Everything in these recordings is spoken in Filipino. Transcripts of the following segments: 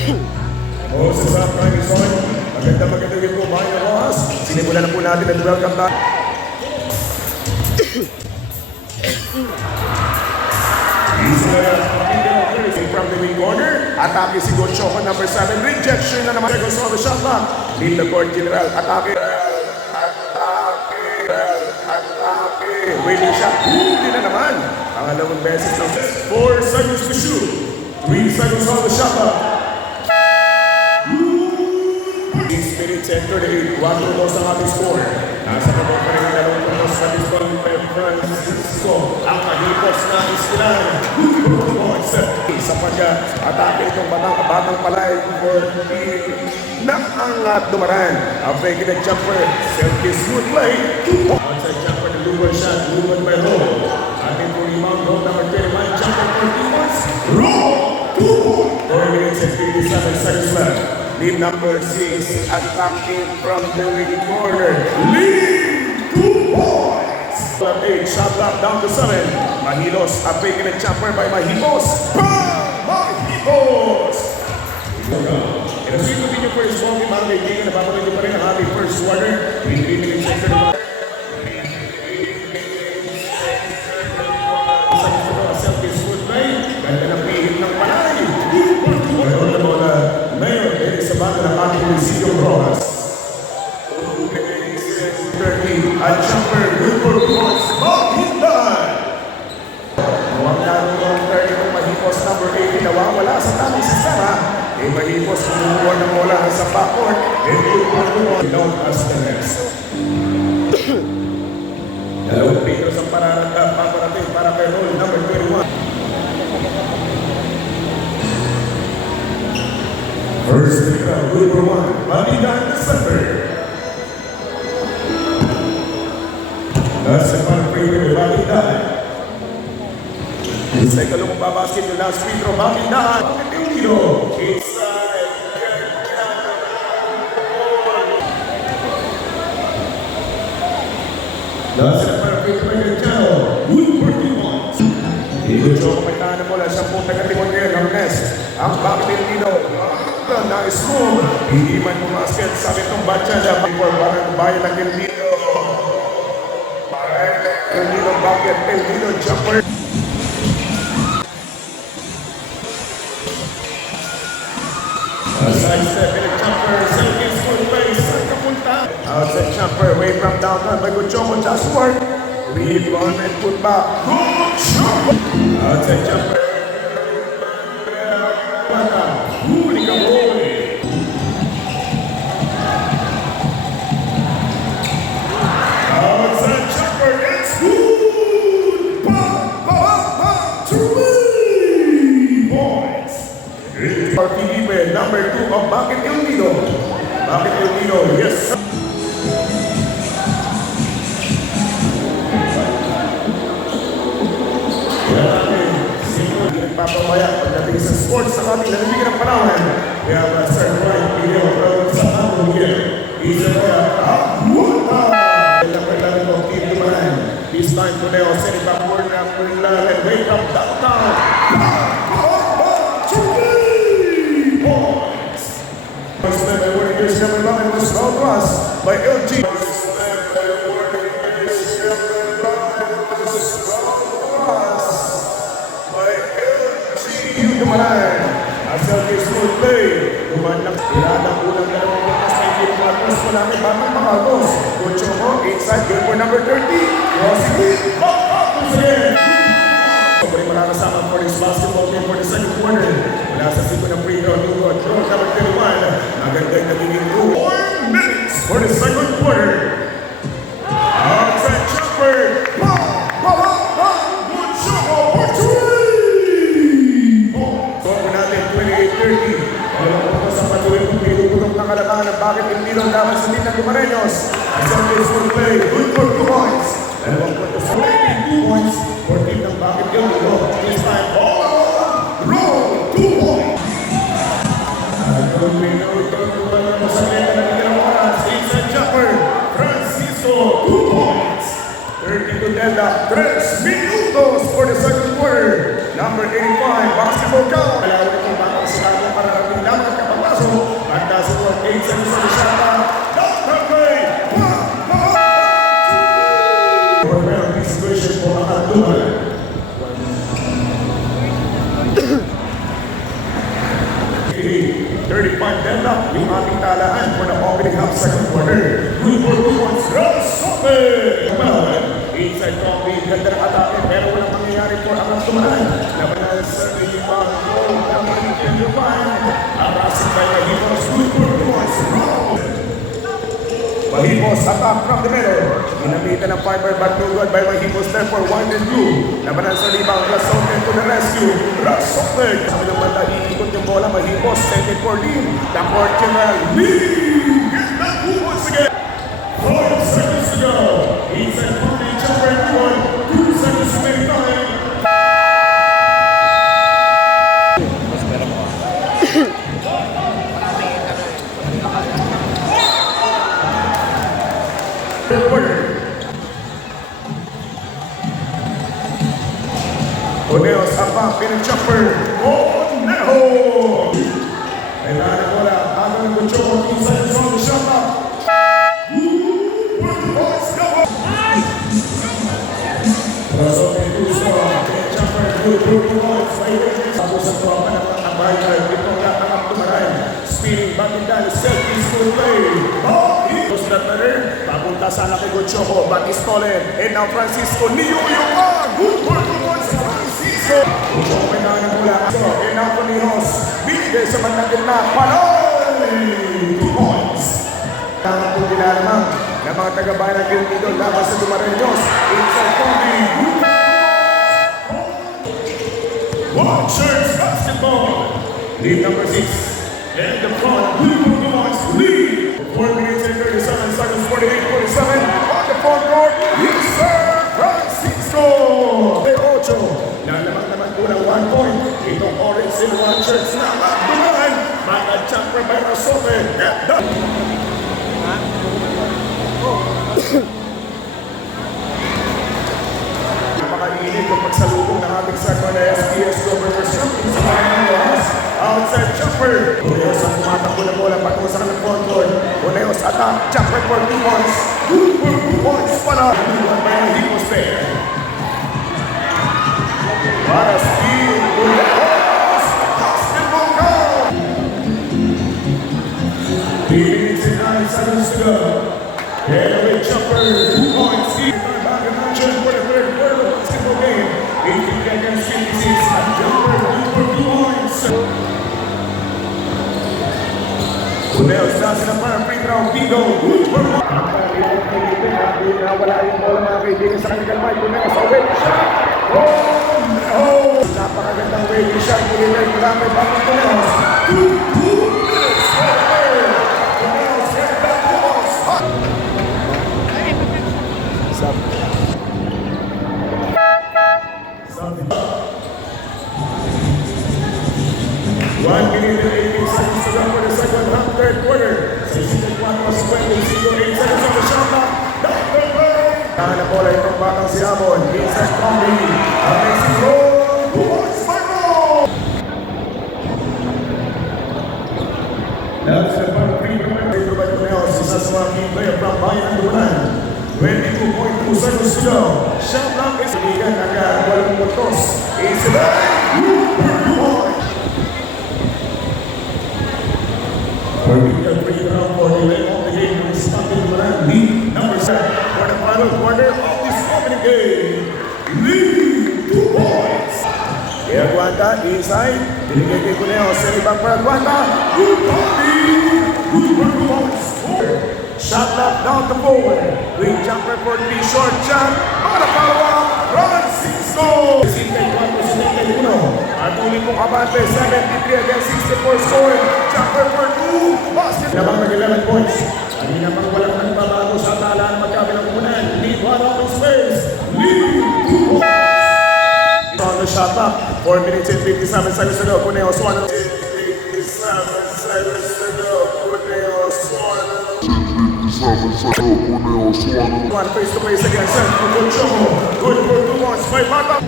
Moses up, Prime Son. Maganda yung po, mga Rojas. Sinimulan na po natin at welcome back. From the wing corner, atake si Gochoco number 7, rejection na naman Gonzalo Shotlock, lead the court general, atake, waiting shot, huli na naman, pangalawang beses ng 4 seconds to shoot, 3 seconds on the Shotlock. 6 minutes and 38, 1-2 ang ating score. Nasa kabot pa rin ang dalawang puntos sa Lisbon Francisco. Ang mahipos na istilan. Sa pag-atake itong batang palay for nakaangat dumaran. Ang fake na jumper. Selfie smooth play. Outside jumper na lugar shot. Lugar by roll. Ating for rebound. Roll number 21. Jumper for 2 points. Roll! 2 points. 4 minutes and 57 seconds left. Lead number 6, attacking from the wing corner. Lead 2 points. 8, shot clock down to 7. Mahilos, a fake and a jumper by Mahipos. Mahipos! And as we continue for his walking, mga kaibigan, napapanood pa rin ang ating first quarter. 3 minutes and 30. Ganda ng pihit ng palay. Mayroon na mga mayor sa banda ng ating Lucio Rojas. 30, a jumper, good for points, Mahindan! Huwag na ang 30 ng Mahipos number 80 na wala sa tamang sistema. Mahipos kumuha ng bola sa backcourt. And good for points, known as the next. Dalawang Pedro sa paparating para kay roll number 21. First pick up, good for 1, Mahindan the center. That's the front favorite, Mahindan. Second lumang babasket yung last free throw, Mahindan. Inside. That's the front favorite, good for 2 points. Gochoco may tahan na mula sa punta katimon ngayon ng Nest. Ang bakit Dino. Nice move. Hindi man pumasket. Sabi itong batya na before parang bayan ng Dino. Dino bucket. Dino jumper. Side step in a jumper. Second foot face. Saan kapunta? Outside jumper. Away from downtown by Gochoco. Just work. Rebound and put back. Gochoco. Outside jumper. Huli ka huli. Outside jumper. It's good. 3 points. For Felipe, number 2 of Bakit El Nido. Bakit El Nido, yes. Papamaya pagdating sa sports sa ating lalamigan ng panahon. Kaya Sir Brian Pino sa ating here. Isa kaya Abuta! Lalang ng team Dumaran. This time to Leo, setting backward na and wake up downtown. 3 points! First time by Warriors coming back and was well crossed by LG. Dumaran. Asal kay smooth play. Dumanak. Iladang unang dalawang bukas na yung Marcos. Malaki batang Marcos. Gochoco inside game for number 30. Crossing it. Marcos again. Sobrang makakasama for this basketball game for the second quarter. Wala sa siko ng free throw. Throw number 31. Magandang nagiging 4 minutes for the second quarter. Outside jumper. Bakit hindi lang dapat sa Nina Gumareños? Isang full play, good for 2 points. Dalawang puntos for 2 points for team ng Bakit Gildo. This time, roll, 2 points. Ang minuto sa kanya na nagkiramukas, inside jumper, Francisco, 2 points. 30-10, 3 minutos for the second quarter. Number 85, basketball count. Kailangan itong batang sinabi para natin dapat 35 deadlock yung ating talaan for the opening half second quarter. Good for 2 points. Rasope! Inside copy, ganda ng atake pero walang mangyayari for Angas Tumaran. Labanan sa Ibang goal number 25. Arasin by Mahimos. Good for 2 points. Mahimos attack from the middle. Ginamitan ng fiber but no good by Mahimos there for 1 and 2. Labanan sa Libang. Rasope to the rescue. Rasope! Sa mga banda, iikot yung bola. Mahimos send it for Lim. The court general. Lim! Get that move once again. 4 seconds to go. Inside copy, jumper 1. 2 seconds to make time. Oneo Sapa, pinag-jumper. Oneo! Kailangan na bola. Agang ng Guchoco. Inside from the shot up. Rasope Gusto. Pinag-jumper. Good points. Tapos ang tropa ng mga kabayan. Ito nga ang Tumaran. Spinning batting down. Self-peaceful play. Tapos na taner. Papunta sana kay Guchoco. But is stolen. And now Francisco. Niyuyuka. Good points. Guchoco may nang mula. And now Conejos. Binigay sa bandang gitna. Panoy! 2 points. Tama po nilalamang ng mga taga-bayan ng Gilmido laban sa Dumareños. Inside Kobe. Watchers basketball. Lead number 6. And the front. Blue Gumas lead. 4 minutes and 37 seconds. 48-47. On the front court. Yes, sir! Francisco! De Ocho. Lalamang naman po ng 1 point. Itong orange and watchers na magdumaan. Mga jumper by Rasope. Get done. Napakainit kung pagsalubong ng ating second na SPS Governors Champions sa Bayang Loas. Outside jumper. Uneos ang tumatakbo na bola patungo sa kanang front court. Uneos attack. Jumper for 2 points. 2 points para. Iwan by Mahimos there. Para Steve Uneos. Basketball goal. 3 minutes and 9 seconds to go. Getaway jumper, 2 points. Back in action for the third quarter of the basketball game. 18 against 56. A jumper, 2 points. Uneos nasa na parang free throw. Vigo, good for 1. Wala yung bola mga kaibigan sa kanilang mic. Uneos, a wave shot. Oh! Napakagandang wave shot. Uneos, marami back ng Uneos. 2 minutes for the third. Uneos, get back to us. One minute and 18 seconds to go for the second half, third quarter. 64 was 20, 8 seconds on the shot clock. Dr. Bay! Kaya bola itong batang si Amon. Inside Combi. Amazing roll. Towards my roll! That's the part of 3 minutes. Ito ba ito na isa sa mga key player from Bayan ng Dunan. 22.2 seconds to go. Shot clock is ligan agad. Walang puntos. Isabel! Vertical free throw for the late of the game. Stopping Duran. Lead number 7 for the final quarter of this opening game. Lead 2 points. Kaya Aguanta inside. Binigay kay Cuneo. Seribang para Aguanta. Good copy. Good for 2 points. Shot clock down to 4. Quick jumper for 3 short shot. Para follow-up. Francisco. 64-71. At ulit pong abante. 73 against 64 score. Jumper for 2. Basket. Nabang nag-11 points. Kanina pang walang nagbabago sa tala ng magkabilang kunan. Lead 1 open space. Lead 2 points. On the shot clock. 4 minutes and 57 seconds to go. Cuneo Swan. 57 seconds to go. Cuneo Swan. One face to face against Guchoco. Good for 2 points by Bata.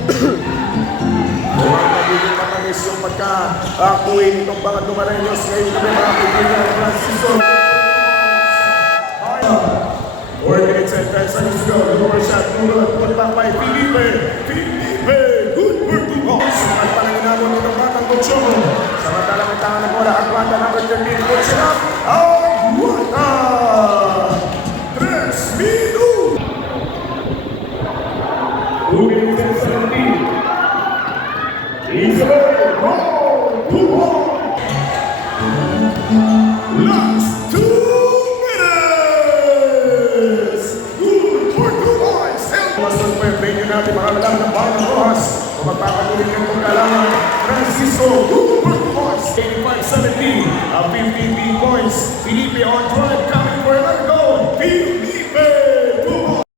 Magiging matamis yung pagka-akuin itong mga Dumareños ngayon kami mga kaibigan Francisco. 4 minutes and 10 seconds to go. Lower shot, put back by Felipe. Felipe, good for 2 points. At pananginabon itong batang Guchoco. Samantalang may tangan ng bola, Aguanta number 35. puts it up. Aguada! 3 minutos! 2 minutes and 17. Isabel, roll! 2 more! Last 2 minutes! Good for 2 points! Basta pa yung venue natin, makakalang ng Barna Rojas. Kung magpapatuloy ng pagkalaman, Francisco, good for 2 points! 85-17, 15 points. Felipe on drive, coming for another goal.